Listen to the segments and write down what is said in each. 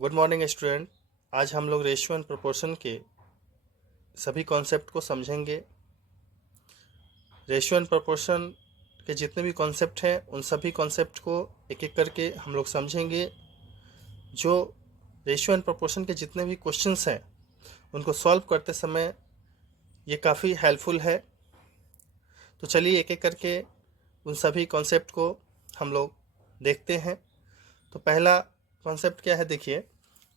Good morning student. आज हम लोग रेशियो एंड प्रोपोर्शन के सभी कॉन्सेप्ट को समझेंगे। रेशियो एंड प्रोपोर्शन के जितने भी कॉन्सेप्ट हैं उन सभी कॉन्सेप्ट को एक एक करके हम लोग समझेंगे। जो रेशियो एंड प्रोपोर्शन के जितने भी क्वेश्चंस हैं उनको सॉल्व करते समय ये काफ़ी हेल्पफुल है। तो चलिए एक एक करके उन सभी कॉन्सेप्ट को हम लोग देखते हैं। तो पहला कॉन्सेप्ट क्या है, देखिए।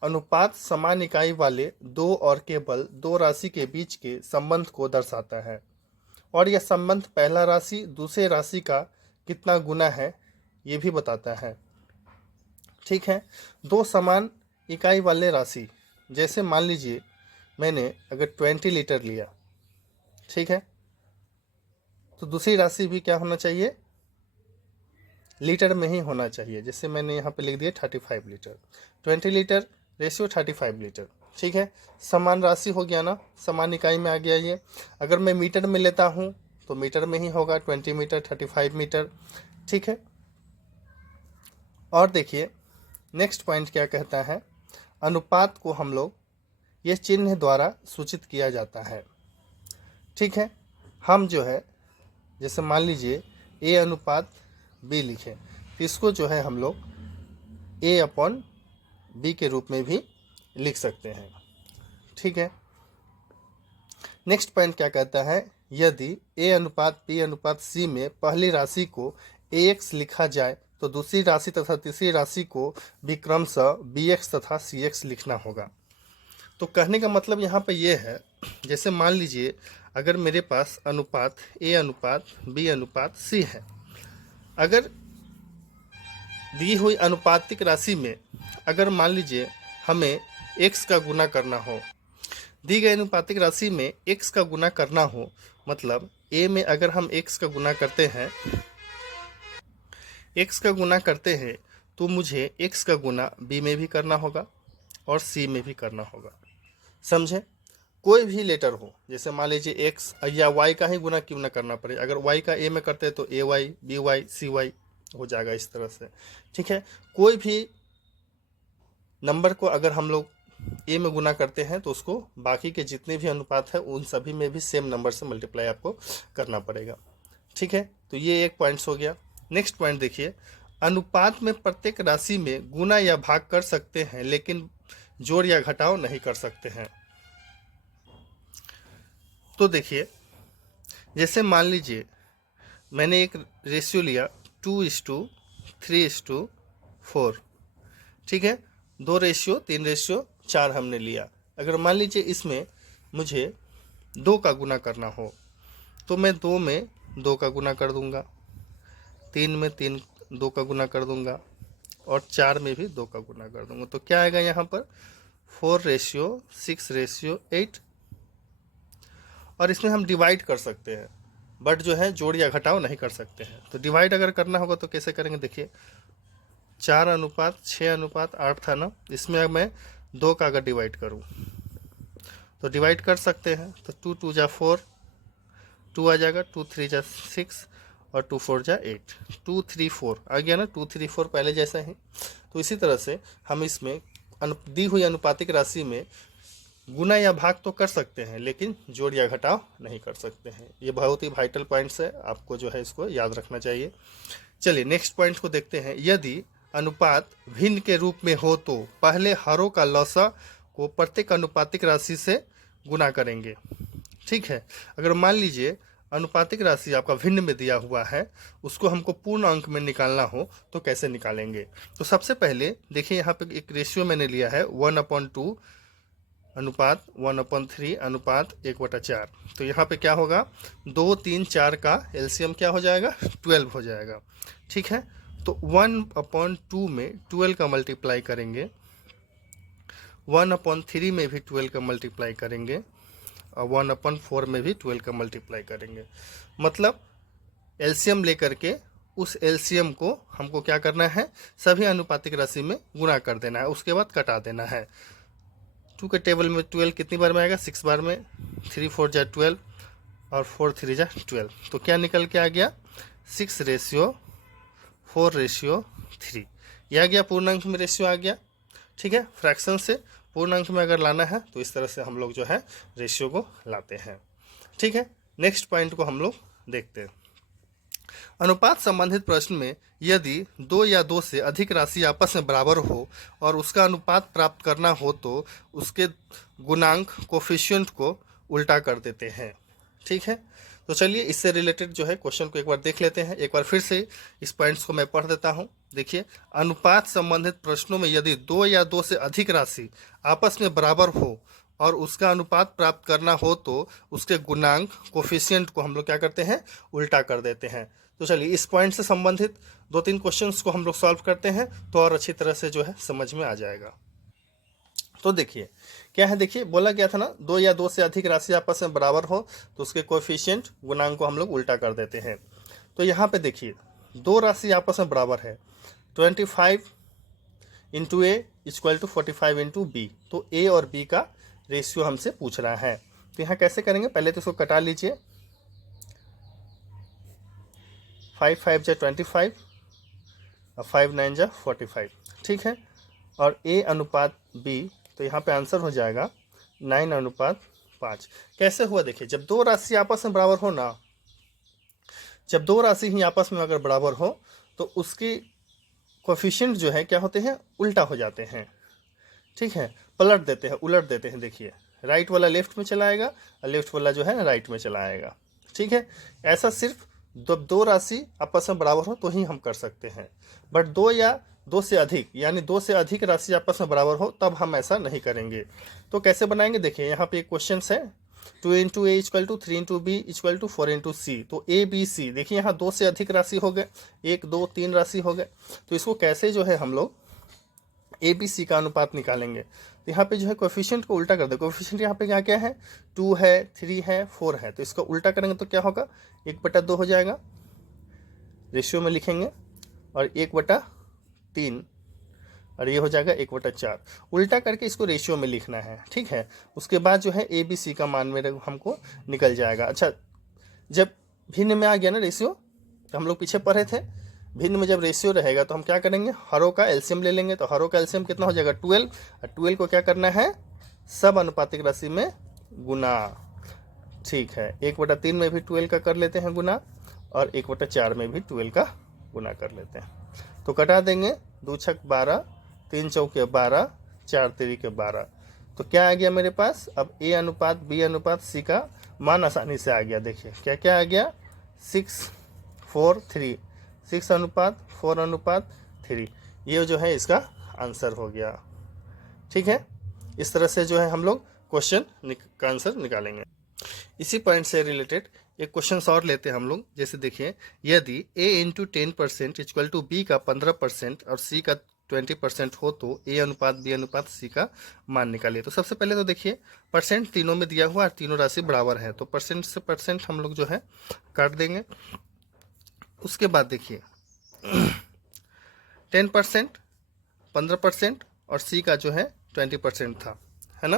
अनुपात समान इकाई वाले दो और केवल दो राशि के बीच के संबंध को दर्शाता है और यह संबंध पहला राशि दूसरे राशि का कितना गुना है ये भी बताता है। ठीक है, दो समान इकाई वाले राशि, जैसे मान लीजिए मैंने अगर 20 लीटर लिया, ठीक है, तो दूसरी राशि भी क्या होना चाहिए, लीटर में ही होना चाहिए। जैसे मैंने यहाँ पे लिख दिया 35 लीटर, 20 लीटर रेशियो 35 लीटर। ठीक है, समान राशि हो गया ना, समान इकाई में आ गया ये। अगर मैं मीटर में लेता हूँ तो मीटर में ही होगा, 20 मीटर 35 मीटर। ठीक है, और देखिए नेक्स्ट पॉइंट क्या कहता है, अनुपात को हम लोग ये चिन्ह द्वारा सूचित किया जाता है। ठीक है, हम जो है जैसे मान लीजिए ए अनुपात बी लिखे, तो इसको जो है हम लोग ए अपॉन बी के रूप में भी लिख सकते हैं। ठीक है, नेक्स्ट पॉइंट क्या कहता है, यदि ए अनुपात बी अनुपात सी में पहली राशि को ए एक्स लिखा जाए तो दूसरी राशि तथा तीसरी राशि को भी क्रमशः बी एक्स तथा सी एक्स लिखना होगा। तो कहने का मतलब यहाँ पे ये है, जैसे मान लीजिए अगर मेरे पास अनुपात ए अनुपात बी अनुपात सी है, अगर दी हुई अनुपातिक राशि में अगर मान लीजिए हमें x का गुना करना हो, दी गई अनुपातिक राशि में x का गुना करना हो, मतलब a में अगर हम x का गुना करते हैं, x का गुना करते हैं तो मुझे x का गुना b में भी करना होगा और c में भी करना होगा। समझे, कोई भी लेटर हो, जैसे मान लीजिए x या y का ही गुना क्यों ना करना पड़े, अगर y का a में करते हैं तो a y b y c y हो जाएगा इस तरह से। ठीक है, कोई भी नंबर को अगर हम लोग ए में गुना करते हैं तो उसको बाकी के जितने भी अनुपात है उन सभी में भी सेम नंबर से मल्टीप्लाई आपको करना पड़ेगा। ठीक है, तो ये एक पॉइंट्स हो गया। नेक्स्ट पॉइंट देखिए, अनुपात में प्रत्येक राशि में गुना या भाग कर सकते हैं लेकिन जोड़ या घटाव नहीं कर सकते हैं। तो देखिए जैसे मान लीजिए मैंने एक रेशियो लिया 2:3:4। ठीक है, 2:3:4 हमने लिया। अगर मान लीजिए इसमें मुझे 2 का गुना करना हो तो मैं 2 में 2 का गुना कर दूंगा, 3 में 2 का गुना कर दूंगा और 4 में भी 2 का गुना कर दूंगा। तो क्या आएगा यहाँ पर 4:6:8। और इसमें हम डिवाइड कर सकते हैं, बट जो है जोड़ या घटाव नहीं कर सकते हैं। तो डिवाइड अगर करना होगा तो कैसे करेंगे, देखिए 4:6:8 था ना, इसमें अब मैं 2 का अगर डिवाइड करूं तो डिवाइड कर सकते हैं। तो 2 2 4, 2 आ जाएगा, 2 3 6 और 2 4 8, 2 3 4 आ गया ना, 2 3 4 पहले जैसा ही। तो इसी तरह से हम इसमें दी हुई अनुपातिक राशि में गुना या भाग तो कर सकते हैं लेकिन जोड़ या घटाव नहीं कर सकते हैं। ये बहुत ही वाइटल पॉइंट्स है, आपको जो है इसको याद रखना चाहिए। चलिए नेक्स्ट पॉइंट को देखते हैं, यदि अनुपात भिन्न के रूप में हो तो पहले हरों का लसा को प्रत्येक अनुपातिक राशि से गुना करेंगे। ठीक है, अगर मान लीजिए अनुपातिक राशि आपका भिन्न में दिया हुआ है, उसको हमको पूर्ण अंक में निकालना हो तो कैसे निकालेंगे। तो सबसे पहले देखिए यहाँ पे एक रेशियो मैंने लिया है 1/2 अनुपात 1/3 अनुपात 1/4। तो यहाँ पे क्या होगा, 2 3 4 का एलसीएम क्या हो जाएगा, 12 हो जाएगा। ठीक है, तो 1/2 में 12 का मल्टीप्लाई करेंगे, 1/3 में भी 12 का मल्टीप्लाई करेंगे और 1/4 में भी 12 का मल्टीप्लाई करेंगे। मतलब एलसीएम लेकर के उस एलसीएम को हमको क्या करना है, सभी अनुपातिक राशि में गुना कर देना है, उसके बाद कटा देना है। 2 के टेबल में 12 कितनी बार में आएगा, 6 बार में, 3 4 जा 12 और 4 3 जा 12। तो क्या निकल के आ गया, 6:4:3। यह आ गया पूर्णांक में रेशियो आ गया। ठीक है, फ्रैक्शन से पूर्णांक में अगर लाना है तो इस तरह से हम लोग जो है रेशियो को लाते हैं। ठीक है, नेक्स्ट पॉइंट को हम लोग देखते हैं। अनुपात संबंधित प्रश्न में यदि दो या दो से अधिक राशि आपस में बराबर हो और उसका अनुपात प्राप्त करना हो तो उसके गुणांक कोफिशिएंट को उल्टा कर देते हैं। ठीक है, तो चलिए इससे रिलेटेड जो है क्वेश्चन को एक बार देख लेते हैं। एक बार फिर से इस पॉइंट्स को मैं पढ़ देता हूं। देखिए, अनुपात संबंधित प्रश्नों में यदि दो या दो से अधिक राशि आपस में बराबर हो और उसका अनुपात प्राप्त करना हो तो उसके गुणांक कोफिशिएंट को हम लोग क्या करते हैं, उल्टा कर देते हैं। तो चलिए इस पॉइंट से संबंधित 2-3 क्वेश्चंस को हम लोग सॉल्व करते हैं तो और अच्छी तरह से जो है समझ में आ जाएगा। तो देखिए क्या है, देखिए बोला गया था ना, दो या दो से अधिक राशि आपस में बराबर हो तो उसके कोएफिशिएंट गुणांक को हम लोग उल्टा कर देते हैं। तो यहाँ पे देखिए दो राशि आपस में बराबर है, 25 into A equal to 45 into B. तो ए और बी का रेशियो हमसे पूछ रहा है। तो यहाँ कैसे करेंगे, पहले तो इसको कटा लीजिए, 5 5 जा 25 और 5 9 जा 45। ठीक है, और ए अनुपात बी, तो यहाँ पे आंसर हो जाएगा 9:5। कैसे हुआ, देखिए जब दो राशि आपस में बराबर हो ना, जब दो राशि ही आपस में अगर बराबर हो तो उसकी कोफिशिएंट जो है क्या होते हैं, उल्टा हो जाते हैं। ठीक है, पलट देते हैं, उलट देते हैं। देखिए राइट वाला लेफ्ट में चला आएगा और लेफ्ट वाला जो है ना राइट में चला आएगा। ठीक है, ऐसा सिर्फ दो राशि आपस में बराबर हो तो ही हम कर सकते हैं, बट दो या दो से अधिक, यानी दो से अधिक राशि आपस में बराबर हो तब हम ऐसा नहीं करेंगे। तो कैसे बनाएंगे, देखिए यहाँ पे एक क्वेश्चन है, 2 into A equal to 3 into b equal to 4 into c. तो ए बी सी, देखिए यहाँ दो से अधिक राशि हो गए, 1 2 3 राशि हो गए। तो इसको कैसे जो है हम लोग ए बी सी का अनुपात निकालेंगे। तो यहाँ पे जो है कोएफिशिएंट को उल्टा कर दे। कोएफिशिएंट यहाँ पे क्या क्या है, 2 है, 3 है, 4 है। तो इसको उल्टा करेंगे तो क्या होगा, 1/2 हो जाएगा, रेशियो में लिखेंगे, और 1/3, और ये हो जाएगा 1/4। उल्टा करके इसको रेशियो में लिखना है। ठीक है, उसके बाद जो है ए बी सी का मान मेरे हमको निकल जाएगा। अच्छा, जब भिन्न में आ गया ना रेशियो, तो हम लोग पीछे पढ़े थे, भिन्न में जब रेशियो रहेगा तो हम क्या करेंगे, हरों का एलसीएम ले लेंगे। तो हरों का एलसीएम कितना हो जाएगा, 12, और 12 को क्या करना है, सब अनुपातिक राशि में गुना। ठीक है, 1/3 में भी 12 का कर लेते हैं गुना, और 1/4 में भी 12 का गुना कर लेते हैं। तो कटा देंगे, 2 छक 12, 3 चौके 12, 4 तिरिके 12। तो क्या आ गया मेरे पास, अब ए अनुपात बी अनुपात सी का मान आसानी से आ गया। देखिए क्या क्या आ गया, 6:4:3, 6 अनुपात 4 अनुपात 3, ये जो है इसका आंसर हो गया। ठीक है, इस तरह से जो है हम लोग क्वेश्चन का आंसर निकालेंगे। इसी पॉइंट से रिलेटेड एक क्वेश्चन और लेते हैं हम लोग। जैसे देखिए, यदि a into 10% equal to B का 15% और c का 20% हो तो a अनुपात b अनुपात c का मान निकालिए। तो सबसे पहले तो देखिए परसेंट तीनों में दिया हुआ और तीनों राशि बराबर है, तो परसेंट से परसेंट हम लोग जो है काट देंगे। उसके बाद देखिए 10%, 15% और c का जो है 20% था, है ना।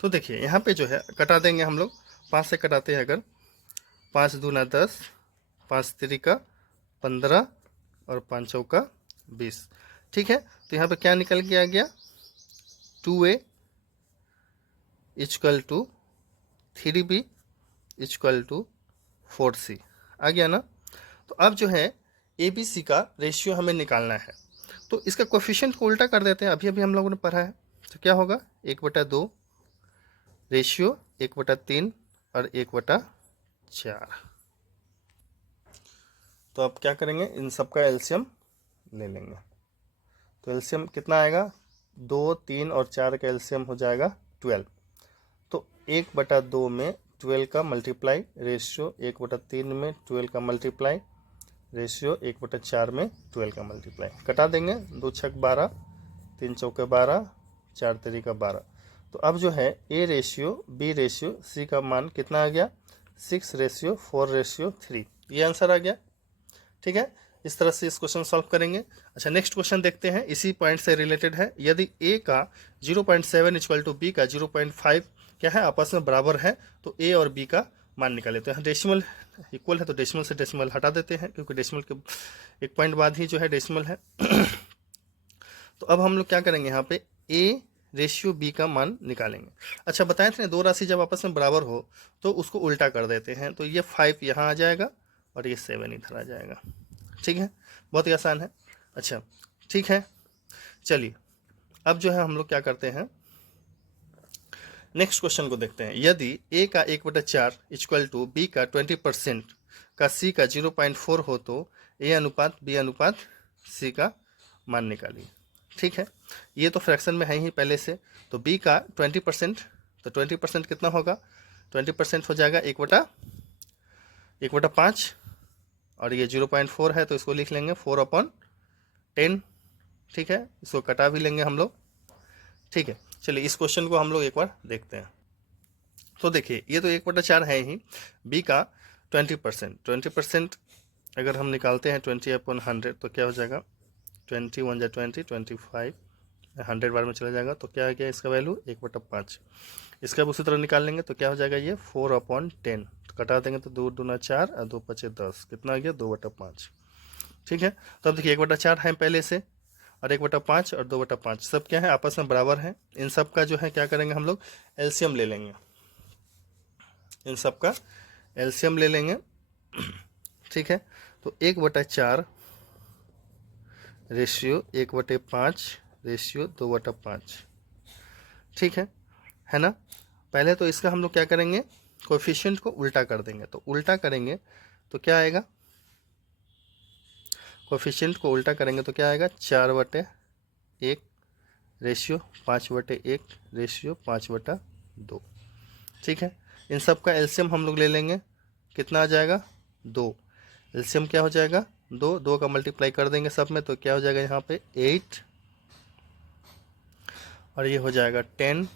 तो देखिए यहाँ पे जो है कटा देंगे हम लोग, 5 से कटाते हैं अगर, 5 दूना 10, 5 तिरिका 15 और 5 चौका 20। ठीक है, तो यहाँ पे क्या निकल के आ गया, 2a equal to 3b equal to 4c आ गया ना। तो अब जो है ए बी सी का रेशियो हमें निकालना है, तो इसका कोएफिशिएंट को उल्टा कर देते हैं। अभी अभी हम लोगों ने पढ़ा है, तो क्या होगा, 1/2 रेशियो 1/3 और 1/4। तो अब क्या करेंगे, इन सब का एलसीएम ले लेंगे। तो एलसीएम कितना आएगा, 2 3 और 4 का एलसीएम हो जाएगा 12। तो 1/2 में 12 का मल्टीप्लाई, रेशियो 1/3 में 12 का मल्टीप्लाई, रेशियो 1/4 में 12 का मल्टीप्लाई। कटा देंगे, 2 छक 12, 3 चौके 12, 4 तिरिका 12। तो अब जो है A ratio B ratio C का मान कितना आ गया, 6:4:3, ये आंसर आ गया। ठीक है, इस तरह से इस क्वेश्चन सॉल्व करेंगे। अच्छा, नेक्स्ट क्वेश्चन देखते हैं, इसी पॉइंट से रिलेटेड है। यदि ए का 0.7 इक्वल टू बी का 0.5 क्या है, आपस में बराबर है, तो ए और बी का मान निकाले। तो यहाँ डेसिमल इक्वल है तो डेसिमल से डेसिमल हटा देते हैं, क्योंकि डेसिमल के एक पॉइंट बाद ही जो है डेसिमल है। तो अब हम लोग क्या करेंगे, यहाँ पे A रेशियो B का मान निकालेंगे। अच्छा, बताए थे ना दो राशि जब आपस में बराबर हो तो उसको उल्टा कर देते हैं, तो ये 5 यहाँ आ जाएगा और ये 7 इधर आ जाएगा। ठीक है, बहुत ही आसान है। अच्छा ठीक है, चलिए अब जो है हम लोग क्या करते हैं, नेक्स्ट क्वेश्चन को देखते हैं। यदि A का 1/4 इक्वल टू B का 20% का C का 0.4 हो तो A अनुपात B अनुपात C का मान निकालिए। ठीक है, ये तो फ्रैक्शन में है ही पहले से, तो B का 20%, तो 20% कितना होगा, 20% हो जाएगा 1/5 और ये 0.4 है तो इसको लिख लेंगे 4/10। ठीक है, इसको कटा भी लेंगे हम लोग। ठीक है, चलिए इस क्वेश्चन को हम लोग एक बार देखते हैं। तो देखिए ये तो 1/4 है ही, B का 20% अगर हम निकालते हैं 20/100 तो क्या हो जाएगा, 21 जा 20, 25, 100 बार में चला जाएगा तो क्या है, क्या इसका वैल्यू 1/5। इसका उसी तरह निकाल लेंगे तो क्या हो जाएगा, ये 4/10, तो कटा देंगे तो 2 दूना 4 और 2 पचे 10, कितना आ गया 2/5। ठीक है, तो अब देखिए 1/4 है पहले से और 1/5 और 2/5 सब क्या है, आपस में बराबर है। इन सब का जो है क्या करेंगे हम लोग, एलसीएम ले लेंगे, इन सब का एलसीएम ले लेंगे। ठीक है, तो 1/4 रेशियो 1/5 रेशियो 2/5। ठीक है ना। पहले तो इसका हम लोग क्या करेंगे, कोएफिशिएंट को उल्टा कर देंगे, तो उल्टा करेंगे तो क्या आएगा, कोएफिशिएंट को उल्टा करेंगे तो क्या आएगा, 4/1 रेशियो 5/1 रेशियो 5/2। ठीक है, इन सब का एलसीएम हम लोग ले लेंगे, कितना आ जाएगा 2। एलसीएम क्या हो जाएगा 2 का मल्टीप्लाई कर देंगे सब में तो क्या हो जाएगा यहाँ पे 8 और ये हो जाएगा 10,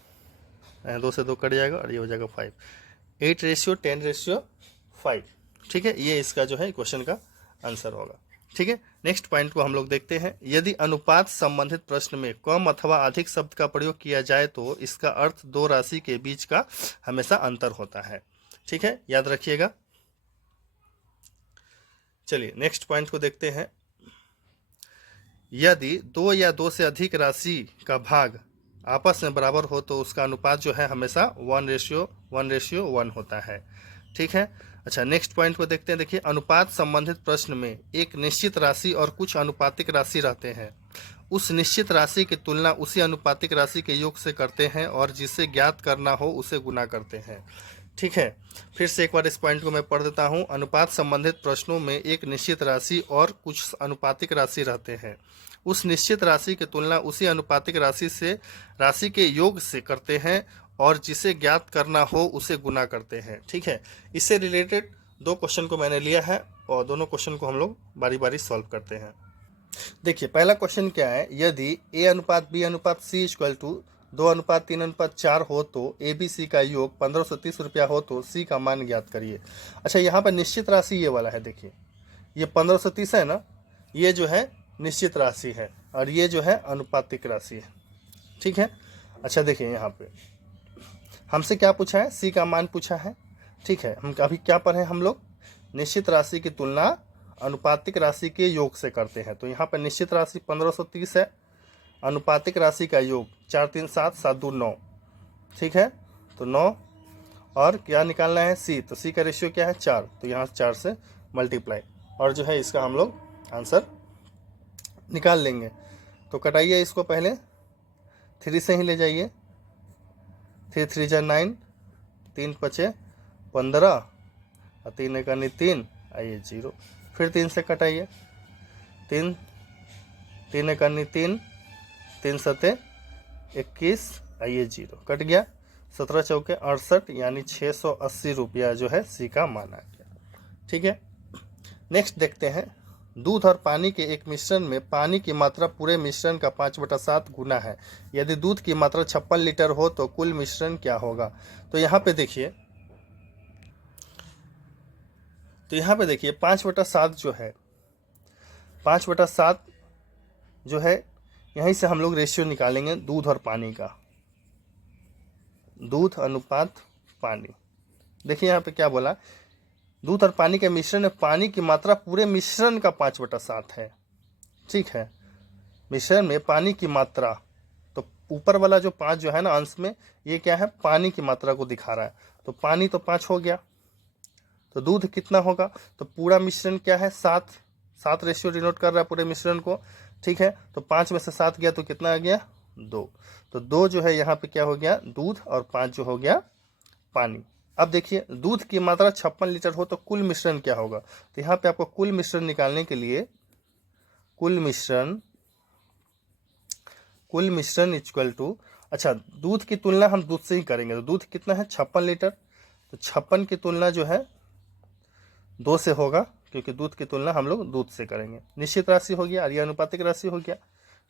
2 से 2 कट जाएगा और ये हो जाएगा 5। 8 रेशियो 10 रेशियो 5। ठीक है, ये इसका जो है क्वेश्चन का आंसर होगा। ठीक है, नेक्स्ट पॉइंट को हम लोग देखते हैं। यदि अनुपात संबंधित प्रश्न में कम अथवा अधिक शब्द का प्रयोग किया जाए तो इसका अर्थ दो राशि के बीच का हमेशा अंतर होता है। ठीक है, याद रखिएगा। चलिए नेक्स्ट पॉइंट को देखते हैं। यदि 2 या 2 से अधिक राशि का भाग आपस में बराबर हो तो उसका अनुपात जो है हमेशा 1:1 होता है। ठीक है, अच्छा नेक्स्ट पॉइंट को देखते हैं। देखिए, अनुपात संबंधित प्रश्न में एक निश्चित राशि और कुछ अनुपातिक राशि रहते हैं। उस निश्चित राशि की तुलना उसी अनुपातिक राशि के योग से करते हैं और जिसे ज्ञात करना हो उसे गुना करते हैं। ठीक है, फिर से एक बार इस पॉइंट को मैं पढ़ देता हूँ। अनुपात संबंधित प्रश्नों में एक निश्चित राशि और कुछ अनुपातिक राशि रहते हैं। उस निश्चित राशि की तुलना उसी अनुपातिक राशि के योग से करते हैं और जिसे ज्ञात करना हो उसे गुना करते हैं। ठीक है, इससे रिलेटेड 2 क्वेश्चन को मैंने लिया है और दोनों क्वेश्चन को हम लोग बारी बारी सॉल्व करते हैं। देखिए पहला क्वेश्चन क्या है, यदि A अनुपात B अनुपात C इक्वल टू 2:3:4 हो तो ABC का योग 1530 रुपया हो तो C का मान ज्ञात करिए। अच्छा, यहाँ पर निश्चित राशि ये वाला है, देखिए ये 1530 है ना, ये जो है निश्चित राशि है और ये जो है अनुपातिक राशि है। ठीक है, अच्छा देखिए यहाँ पे हमसे क्या पूछा है, C का मान पूछा है। ठीक है, हम अभी क्या पढ़े हम लोग, निश्चित राशि की तुलना अनुपातिक राशि के योग से करते हैं। तो यहाँ पर निश्चित राशि 1530 है, अनुपातिक राशि का योग 4 3 7 7 2 9। ठीक है, तो 9 और क्या निकालना है C, तो C का रेशियो क्या है 4, तो यहाँ 4 से मल्टीप्लाई और जो है इसका हम लोग आंसर निकाल लेंगे। तो कटाइए इसको, पहले 3 से ही ले जाइए, 3 3 जा 9, 3 5 15 और 3 1 3, आइए 0। फिर 3 से कटाइए, 3 3 1 3, 3 7 21, आइए 0 कट गया। 17 चौके 68 यानी 680 रुपया जो है C का मान आ गया। ठीक है, नेक्स्ट देखते हैं। दूध और पानी के एक मिश्रण में पानी की मात्रा पूरे मिश्रण का 5/7 गुना है। यदि दूध की मात्रा 56 लीटर हो तो कुल मिश्रण क्या होगा। तो यहाँ पे देखिए, 5/7 जो है, 5/7 जो है, यहीं से हम लोग रेशियो निकालेंगे दूध और पानी का, दूध अनुपात पानी। देखिए यहाँ पे क्या बोला, दूध और पानी के मिश्रण में पानी की मात्रा पूरे मिश्रण का 5/7 है। ठीक है, मिश्रण में पानी की मात्रा, तो ऊपर वाला जो 5 जो है ना अंश में, ये क्या है, पानी की मात्रा को दिखा रहा है। तो पानी तो 5 हो गया, तो दूध कितना होगा, तो पूरा मिश्रण क्या है 7 रेशियो डिनोट कर रहा है पूरे मिश्रण को, ठीक है। तो 5 में से 7 गया तो कितना आ गया, 2। तो 2 जो है यहाँ पे क्या हो गया, दूध, और 5 जो हो गया पानी। अब देखिए दूध की मात्रा 56 लीटर हो तो कुल मिश्रण क्या होगा, तो यहाँ पे आपको कुल मिश्रण निकालने के लिए कुल मिश्रण इक्वल टू, अच्छा दूध की तुलना हम दूध से ही करेंगे, तो दूध कितना है 56 लीटर, तो 56 की तुलना जो है 2 से होगा, क्योंकि दूध की तुलना हम लोग दूध से करेंगे। निश्चित राशि हो गया और ये अनुपातिक राशि हो गया,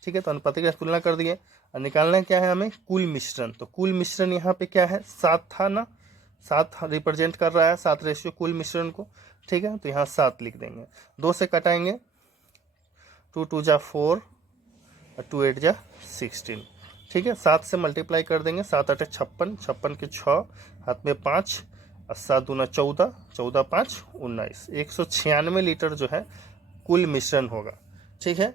ठीक है। तो अनुपातिक राशि तुलना कर दिए और निकालना क्या है हमें, कुल मिश्रण। तो कुल मिश्रण यहाँ पे क्या है 7 था ना, 7 रिप्रेजेंट कर रहा है, 7 रेशियो कुल मिश्रण को, ठीक है। तो यहाँ 7 लिख देंगे, 2 से कटाएंगे, 2 2 जा 4 और 2 8 जा 16, ठीक है। 7 से मल्टीप्लाई कर देंगे, 7 8 56, 56 के 6, हाथ में 5 और 7 दूना 14, 14 5 19, 196 लीटर जो है कुल मिश्रण होगा, ठीक है।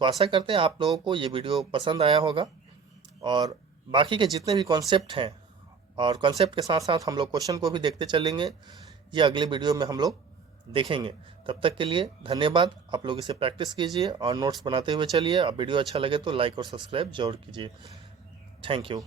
तो आशा करते हैं आप लोगों को ये वीडियो पसंद आया होगा, और बाकी के जितने भी कॉन्सेप्ट हैं, और कॉन्सेप्ट के साथ साथ हम लोग क्वेश्चन को भी देखते चलेंगे, ये अगले वीडियो में हम लोग देखेंगे। तब तक के लिए धन्यवाद। आप लोग इसे प्रैक्टिस कीजिए और नोट्स बनाते हुए चलिए। अब वीडियो अच्छा लगे तो लाइक और सब्सक्राइब जरूर कीजिए। Thank you.